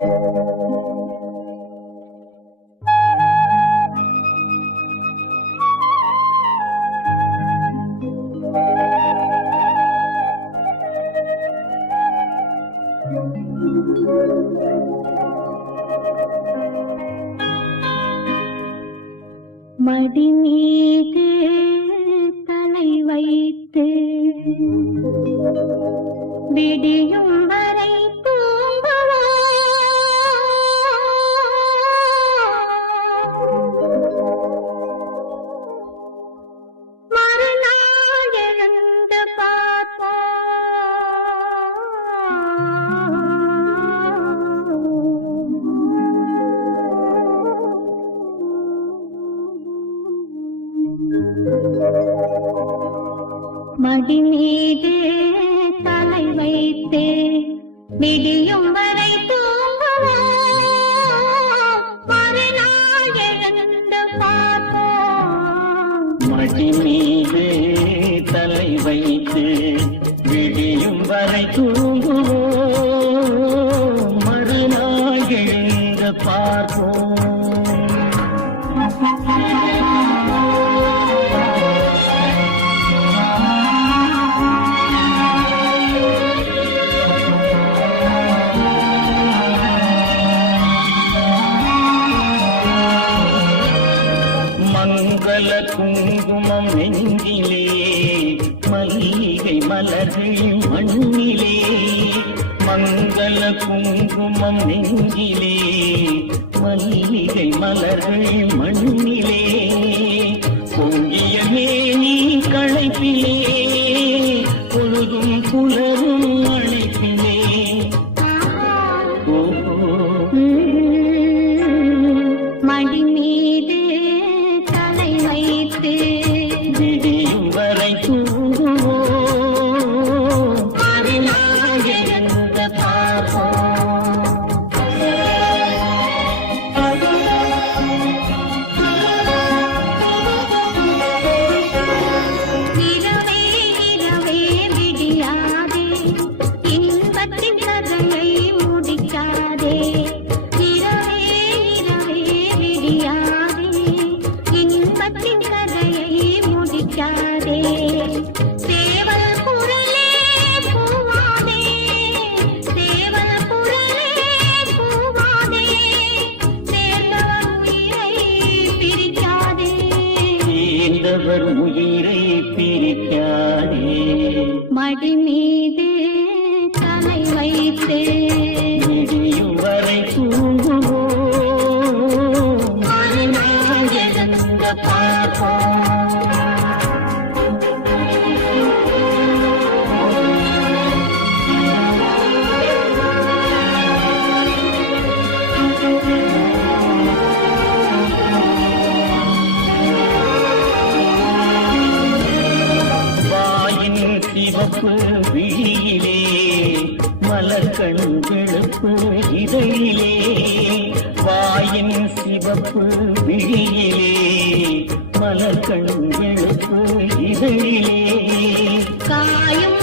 மடி மீது தலை வைத்து விடியும் வரை தூங்குவா, மறுநாள் எழுந்து பார்ப்போம். மடி மீது தலை வைத்து விடியும் வரை தூங்குவோம், மறுநாள் எழுந்து பார்ப்போம். மடி மீது தலை வைத்து விடியும் வரை தூங்குவோம், மறுநாள் எழுந்து பார்ப்போம். மங்கள குங்குமம் நெஞ்சிலே, மல்லிகை மலர்கள் மண்ணிலே. மங்கள குங்குமம் நெஞ்சிலே, மல்லிகை மலர்கள் மண்ணிலே. பொங்கிய மேனி களைப்பிலே, பொழுதும் புலரும் அழைப்பிலே. மடி மீது தலை வைத்து விடியும் வரை தூங்குவோம், மறுநாள் எழுந்து பார்ப்போம். இரவே இரவே விடியாதே, இன்பத்தின் கதையை முடிக்காதே. இரவே இரவே விடியாதே, இன்பத்தின் கதையை முடிக்காதே. சேவல் குரலே பூவாதே, சேவல் குரலே பூவாதே. சேர்ந்தவர் உயிரை பிரிக்காதே, சேர்ந்தவர் உயிரை பிரிக்காதே. மடி மீது தலை வைத்து விடியும் வரை தூங்குவோம், மறுநாள் எழுந்து பார்ப்போம். வாயின் சிவப்பு விழியிலே, மலர் கண்களுக்கு இடையிலே. வாயின் சிவப்பு விழியிலே, மலர் கண்களுக்கு இடையிலே. காயும்